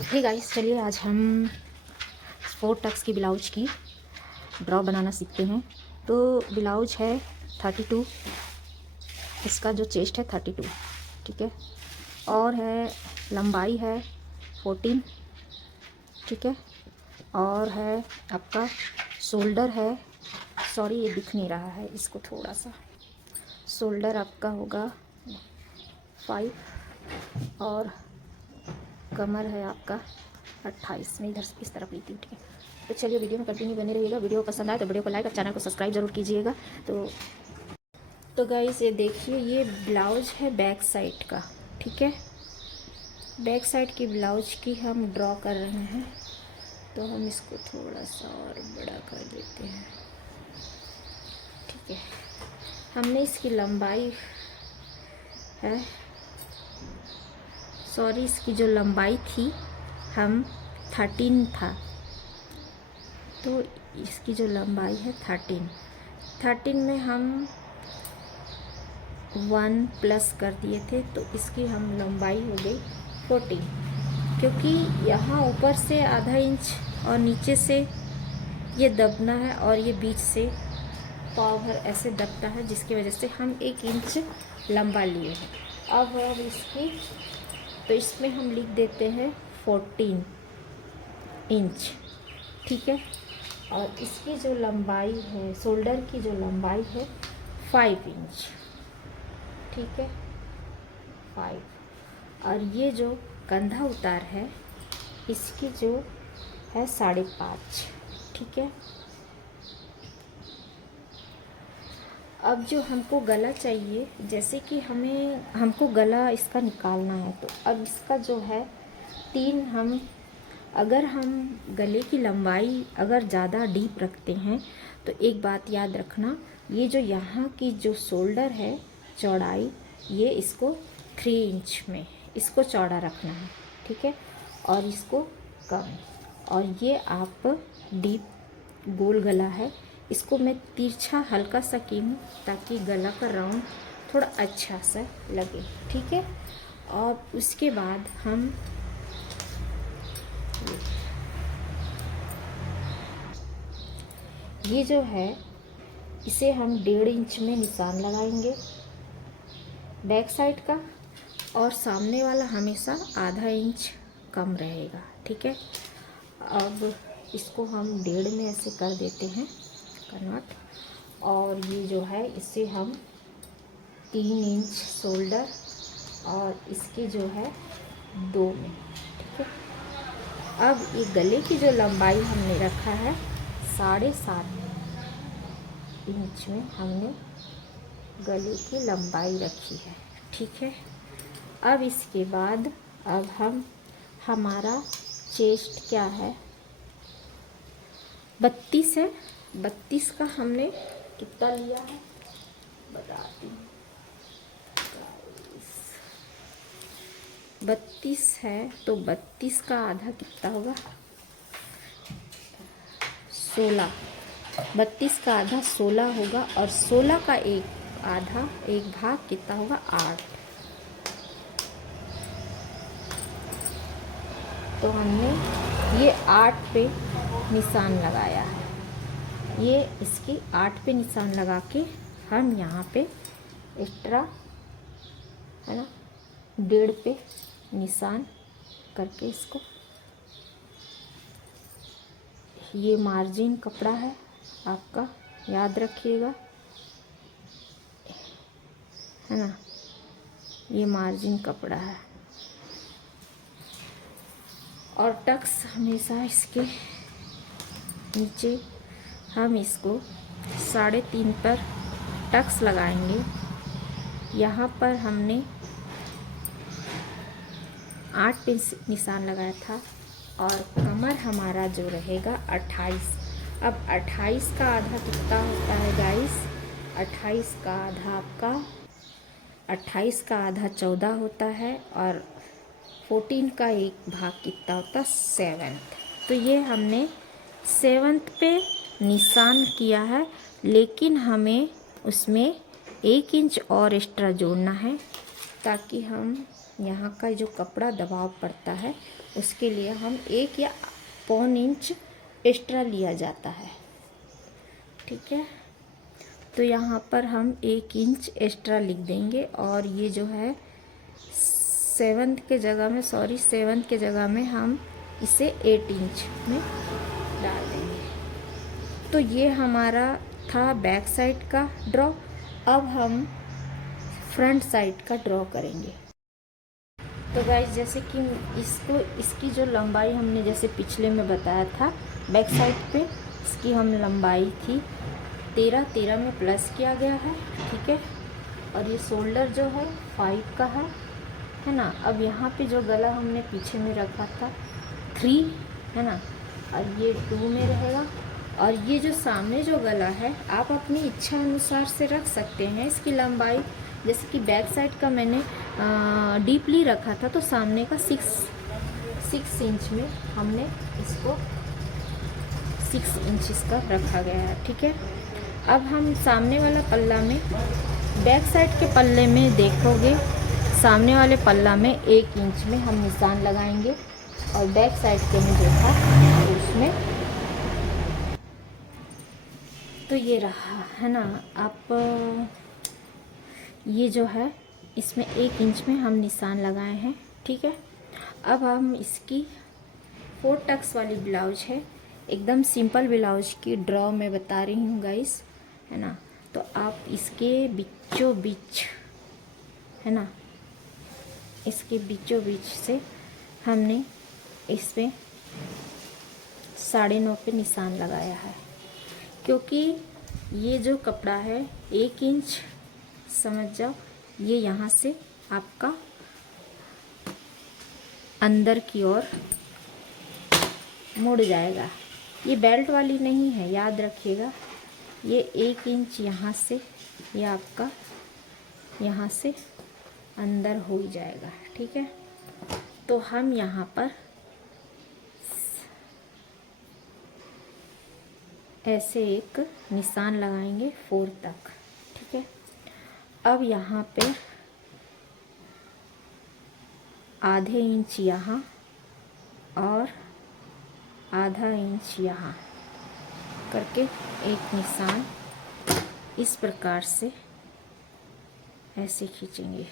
Hey guys, चलिए आज हम 4 टक्स की ब्लाउज की ड्रॉ बनाना सीखते हैं। तो ब्लाउज है 32, इसका जो चेस्ट है 32, ठीक है। और है लंबाई है 14, ठीक है। और है आपका शोल्डर है, सॉरी ये दिख नहीं रहा है, इसको थोड़ा सा, शोल्डर आपका होगा 5 और कमर है आपका 28। मैं इधर इस तरफ लेती हूँ, ठीक है। तो चलिए वीडियो में कंटिन्यू बने रहिएगा। वीडियो पसंद आए तो वीडियो को लाइक और चैनल को सब्सक्राइब जरूर कीजिएगा। तो गाइस ये देखिए, ये ब्लाउज है बैक साइड का, ठीक है। बैक साइड की ब्लाउज की हम ड्रॉ कर रहे हैं, तो हम इसको थोड़ा सा और बड़ा कर देते हैं, ठीक है। हमने इसकी लंबाई है, सॉरी इसकी जो लंबाई थी हम 13 था, तो इसकी जो लंबाई है 13 में हम 1 प्लस कर दिए थे, तो इसकी हम लंबाई हो गई 14। क्योंकि यहाँ ऊपर से आधा इंच और नीचे से ये दबना है और ये बीच से पाव भर ऐसे दबता है, जिसकी वजह से हम 1 इंच लंबा लिए हैं। अब इसकी, तो इसमें हम लिख देते हैं 14 इंच, ठीक है। और इसकी जो लंबाई है, शोल्डर की जो लंबाई है 5 इंच, ठीक है, 5। और ये जो कंधा उतार है इसकी जो है 5.5, ठीक है। अब जो हमको गला चाहिए, जैसे कि हमको गला इसका निकालना है, तो अब इसका जो है 3, अगर हम गले की लंबाई अगर ज़्यादा डीप रखते हैं तो एक बात याद रखना, ये जो यहाँ की जो शोल्डर है चौड़ाई, ये इसको 3 इंच में इसको चौड़ा रखना है, ठीक है। और इसको कम, और ये आप डीप गोल गला है, इसको मैं तिरछा हल्का सा की हूँ ताकि गला का राउंड थोड़ा अच्छा सा लगे, ठीक है। और उसके बाद हम ये जो है इसे हम 1.5 इंच में निशान लगाएंगे बैक साइड का, और सामने वाला हमेशा आधा इंच कम रहेगा, ठीक है। अब इसको हम 1.5 में ऐसे कर देते हैं कन्वर्ट, और ये जो है इसे हम 3 इंच शोल्डर और इसकी जो है 2 में, ठीक है। अब ये गले की जो लंबाई हमने रखा है 7.5 इंच में हमने गले की लंबाई रखी है, ठीक है। अब इसके बाद अब हमारा चेस्ट क्या है 32 है। 32 का हमने कितना लिया है बताती हूँ, 32 है, तो 32 का आधा कितना होगा 16। 32 का आधा 16 होगा, और 16 का एक भाग कितना होगा 8। तो हमने ये 8 पे निशान लगाया है, ये इसकी 8 पे निशान लगा के हम यहाँ पे एक्स्ट्रा है ना 1.5 पे निशान करके इसको, ये मार्जिन कपड़ा है आपका, याद रखिएगा, है ना, ये मार्जिन कपड़ा है। और टक्स हमेशा इसके नीचे हम इसको 3.5 पर टक्स लगाएंगे। यहाँ पर हमने 8 पे निशान लगाया था, और कमर हमारा जो रहेगा 28। अब 28 का आधा कितना होता है गाइस, 28 का आधा आपका 28 का आधा 14 होता है, और 14 का एक भाग कितना होता है 7। तो ये हमने 7 पे निशान किया है, लेकिन हमें उसमें 1 इंच और एक्स्ट्रा जोड़ना है, ताकि हम यहाँ का जो कपड़ा दबाव पड़ता है उसके लिए हम 1 या पौन इंच एक्स्ट्रा लिया जाता है। ठीक है, तो यहाँ पर हम 1 इंच एक्स्ट्रा लिख देंगे और ये जो है 7 के जगह में हम इसे 8 इंच में डाल देंगे। तो ये हमारा था बैक साइड का ड्रॉ। अब हम फ्रंट साइड का ड्रॉ करेंगे। तो गाइस जैसे कि इसकी जो लंबाई हमने जैसे पिछले में बताया था, बैक साइड पे इसकी हम लंबाई थी 13 में प्लस किया गया है। ठीक है, और ये शोल्डर जो है 5 का है ना। अब यहाँ पे जो गला हमने पीछे में रखा था 3 है ना, और ये 2 में रहेगा। और ये जो सामने जो गला है आप अपनी इच्छा अनुसार से रख सकते हैं इसकी लंबाई। जैसे कि बैक साइड का मैंने डीपली रखा था तो सामने का 6 इंच में हमने इसको 6 इंच इसका रखा गया है। ठीक है, अब हम सामने वाला पल्ला में, बैक साइड के पल्ले में देखोगे सामने वाले पल्ला में 1 इंच में हम निशान लगाएंगे और बैक साइड के में जो था उसमें तो ये रहा है ना। आप ये जो है इसमें 1 इंच में हम निशान लगाए हैं। ठीक है, अब हम इसकी 4 टक्स वाली ब्लाउज है, एकदम सिंपल ब्लाउज की ड्रॉ मैं बता रही हूँ गाइस, है ना। तो आप इसके बीचों बीच है ना, इसके बीचों बीच से हमने इसमें 9.5 पे निशान लगाया है, क्योंकि ये जो कपड़ा है 1 इंच समझ जाओ ये यहाँ से आपका अंदर की ओर मुड़ जाएगा। ये बेल्ट वाली नहीं है, याद रखिएगा। ये 1 इंच यहाँ से ये आपका यहाँ से अंदर हो जाएगा। ठीक है, तो हम यहाँ पर ऐसे एक निशान लगाएंगे 4 तक। ठीक है, अब यहाँ पे आधे इंच यहाँ और आधा इंच यहाँ करके एक निशान इस प्रकार से ऐसे खींचेंगे।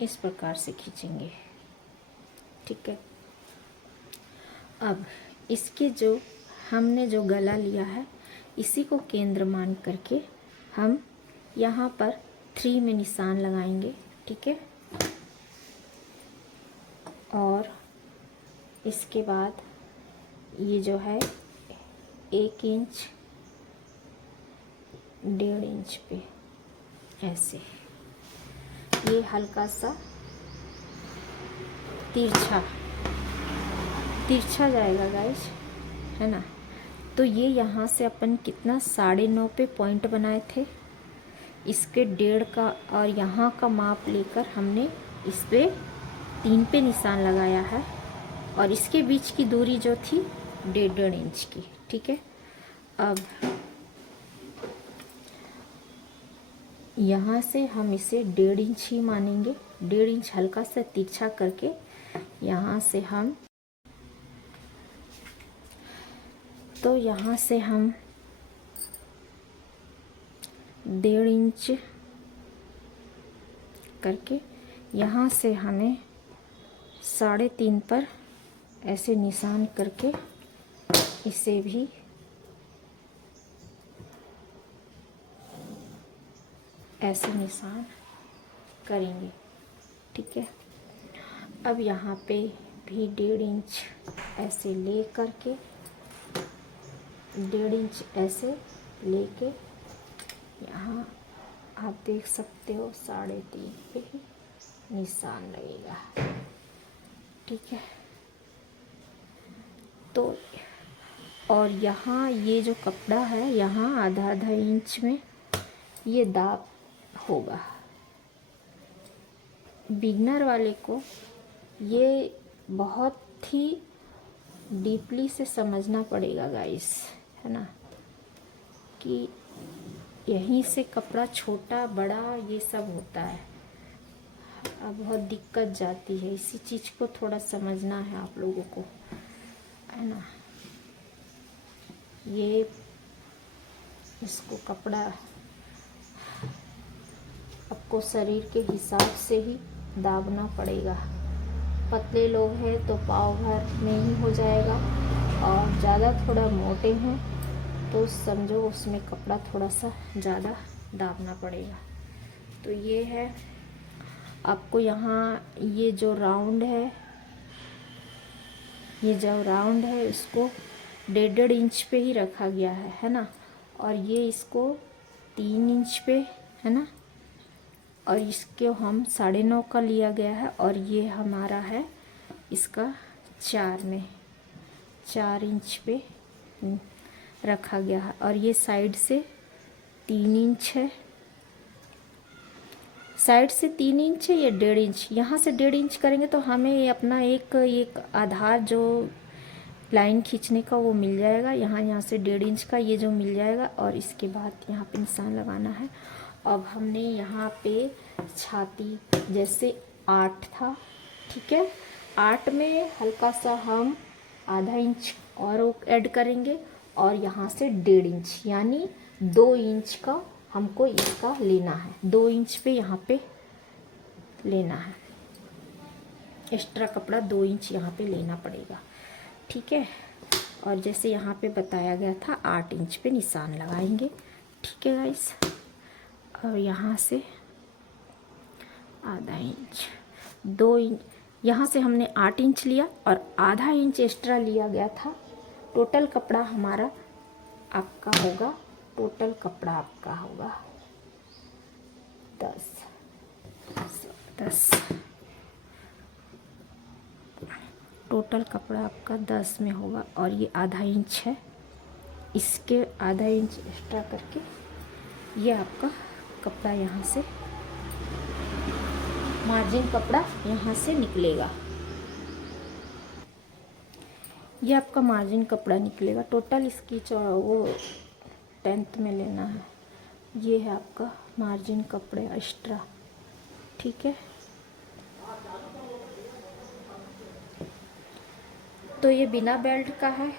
इस प्रकार से खींचेंगे। ठीक है, अब इसके जो हमने जो गला लिया है इसी को केंद्र मान करके हम यहाँ पर 3 में निशान लगाएंगे। ठीक है, और इसके बाद ये जो है 1 इंच 1.5 इंच पे ऐसे ये हल्का सा तिरछा जाएगा गाइस, है ना। तो ये यहाँ से अपन कितना 9.5 पे पॉइंट बनाए थे, इसके 1.5 का और यहाँ का माप लेकर हमने इस पे 3 पे निशान लगाया है और इसके बीच की दूरी जो थी 1.5 इंच की। ठीक है, अब यहाँ से हम इसे 1.5 इंच ही मानेंगे। 1.5 इंच हल्का सा तिरछा करके यहाँ से हम तो यहाँ से हम 1.5 इंच करके यहाँ से हमें 3.5 पर ऐसे निशान करके इसे भी ऐसे निशान करेंगे। ठीक है, अब यहाँ पे भी 1.5 इंच ऐसे ले करके 1.5 इंच ऐसे लेके यहाँ आप देख सकते हो 3.5 पे ही निशान लगेगा। ठीक है, तो और यहाँ ये जो कपड़ा है यहाँ आधा इंच में ये दाब होगा। बिगनर वाले को ये बहुत ही डीपली से समझना पड़ेगा गाइस, है ना। कि यहीं से कपड़ा छोटा बड़ा ये सब होता है। अब बहुत दिक्कत जाती है, इसी चीज़ को थोड़ा समझना है आप लोगों को, है ना। ये इसको कपड़ा आपको शरीर के हिसाब से ही दाबना पड़ेगा। पतले लोग हैं तो पाव भर में ही हो जाएगा, और ज़्यादा थोड़ा मोटे हैं तो समझो उसमें कपड़ा थोड़ा सा ज़्यादा दाबना पड़ेगा। तो ये है आपको यहाँ ये जो राउंड है, ये जो राउंड है इसको 1.5 इंच पे ही रखा गया है ना। और ये इसको 3 इंच पे, है ना। और इसके हम 9.5 का लिया गया है, और ये हमारा है इसका 4 इंच पे रखा गया है। और ये साइड से 3 इंच है, साइड से 3 इंच है, ये 1.5 इंच। यहाँ से 1.5 इंच करेंगे तो हमें अपना एक आधार जो लाइन खींचने का वो मिल जाएगा। यहाँ से 1.5 इंच का ये जो मिल जाएगा, और इसके बाद यहाँ पे निशान लगाना है। अब हमने यहाँ पे छाती जैसे 8 था, ठीक है, 8 में हल्का सा हम आधा इंच और ऐड करेंगे, और यहाँ से 1.5 इंच यानी 2 इंच का हमको इसका लेना है। 2 इंच पे यहाँ पे लेना है, एक्स्ट्रा कपड़ा 2 इंच यहाँ पे लेना पड़ेगा, ठीक है। और जैसे यहाँ पे बताया गया था 8 इंच पे निशान लगाएंगे, ठीक है गाइस। और यहाँ से आधा इंच, 2 इंच, यहाँ से हमने 8 इंच लिया और आधा इंच एक्स्ट्रा लिया गया था। टोटल कपड़ा हमारा आपका होगा, टोटल कपड़ा आपका होगा 10। टोटल कपड़ा आपका 10 में होगा, और ये आधा इंच है, इसके आधा इंच एक्स्ट्रा करके ये आपका कपड़ा यहाँ से मार्जिन कपड़ा यहाँ से निकलेगा। ये आपका मार्जिन कपड़ा निकलेगा। टोटल इसकी वो 10th में लेना है। ये है आपका मार्जिन कपड़े एक्स्ट्रा, ठीक है। तो ये बिना बेल्ट का है,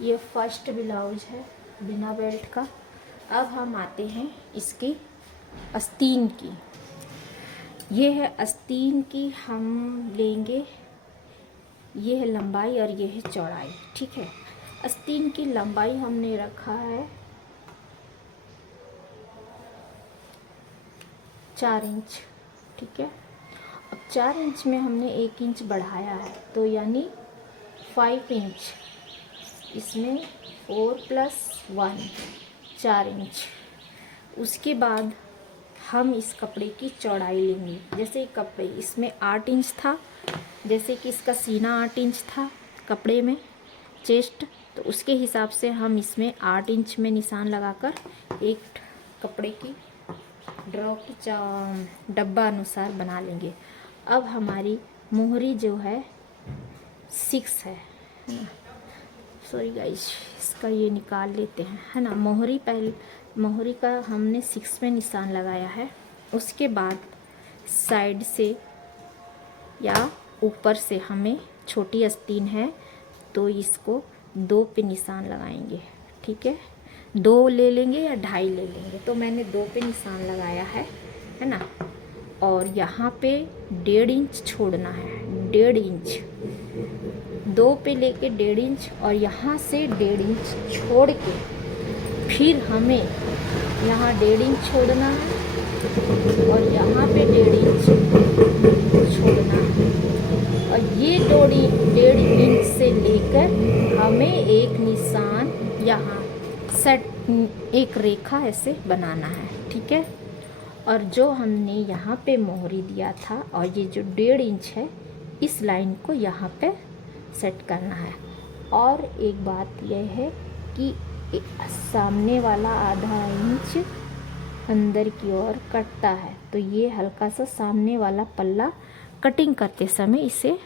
ये फर्स्ट ब्लाउज है बिना बेल्ट का। अब हम आते हैं इसकी आस्तीन की। ये है आस्तीन की, हम लेंगे, ये है लंबाई और ये है चौड़ाई, ठीक है। आस्तीन की लंबाई हमने रखा है 4 इंच, ठीक है। अब 4 इंच में हमने 1 इंच बढ़ाया है, तो यानी 5 इंच, इसमें 4 + 1 4 इंच। उसके बाद हम इस कपड़े की चौड़ाई लेंगे। जैसे कपड़े इसमें 8 इंच था, जैसे कि इसका सीना 8 इंच था कपड़े में, चेस्ट, तो उसके हिसाब से हम इसमें 8 इंच में निशान लगाकर एक कपड़े की ड्रॉ की डब्बा अनुसार बना लेंगे। अब हमारी मोहरी जो है 6 है ना। सॉरी गाइस, इसका ये निकाल लेते हैं, है ना। मोहरी का हमने 6 में निशान लगाया है। उसके बाद साइड से या ऊपर से हमें छोटी आस्तीन है तो इसको 2 पे निशान लगाएंगे, ठीक है। 2 ले लेंगे या 2.5 ले लेंगे, तो मैंने 2 पे निशान लगाया है ना। और यहाँ पे 1.5 इंच छोड़ना है, 1.5 इंच, 2 पे लेके 1.5 इंच, और यहाँ से 1.5 इंच छोड़ के फिर हमें यहाँ 1.5 इंच छोड़ना है, और यहाँ पे 1.5 इंच छोड़ना है। और ये 1.5 इंच से लेकर हमें एक निशान यहाँ सेट, एक रेखा ऐसे बनाना है, ठीक है। और जो हमने यहाँ पे मोहरी दिया था, और ये जो 1.5 इंच है, इस लाइन को यहाँ पे सेट करना है। और एक बात यह है कि सामने वाला आधा इंच अंदर की ओर कटता है, तो ये हल्का सा सामने वाला पल्ला कटिंग करते समय इसे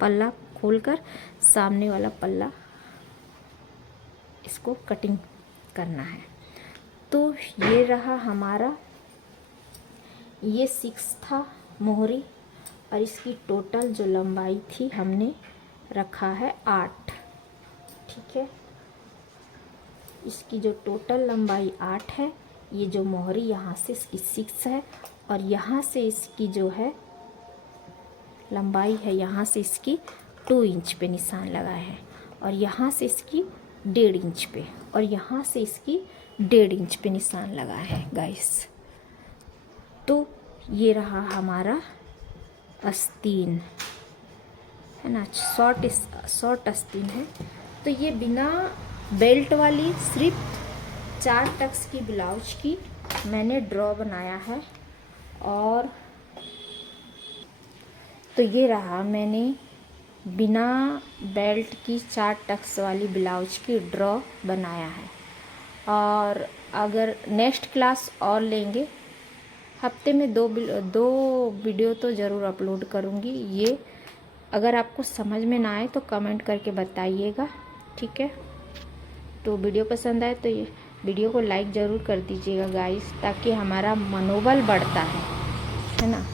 पल्ला खोलकर सामने वाला पल्ला इसको कटिंग करना है। तो ये रहा हमारा, ये 6 था मोहरी, और इसकी टोटल जो लंबाई थी हमने रखा है 8। ठीक है, इसकी जो टोटल लंबाई 8 है। ये जो मोहरी यहाँ से इसकी 6 है, और यहाँ से इसकी जो है लंबाई है, यहाँ से इसकी 2 इंच पे निशान लगाए हैं, और यहाँ से इसकी 1.5 इंच पे, और यहाँ से इसकी 1.5 इंच पे निशान लगाए हैं गाइस। तो ये रहा हमारा आस्तीन, है ना, शॉर्ट आस्तीन है। तो ये बिना बेल्ट वाली सिर्फ 4 टक्स की ब्लाउज की मैंने ड्रॉ बनाया है। और तो ये रहा, मैंने बिना बेल्ट की 4 टक्स वाली ब्लाउज की ड्रॉ बनाया है। और अगर नेक्स्ट क्लास और लेंगे, हफ्ते में 2 वीडियो तो ज़रूर अपलोड करूँगी। ये अगर आपको समझ में ना आए तो कमेंट करके बताइएगा, ठीक है। तो वीडियो पसंद आए तो ये वीडियो को लाइक ज़रूर कर दीजिएगा गाइस, ताकि हमारा मनोबल बढ़ता है ना।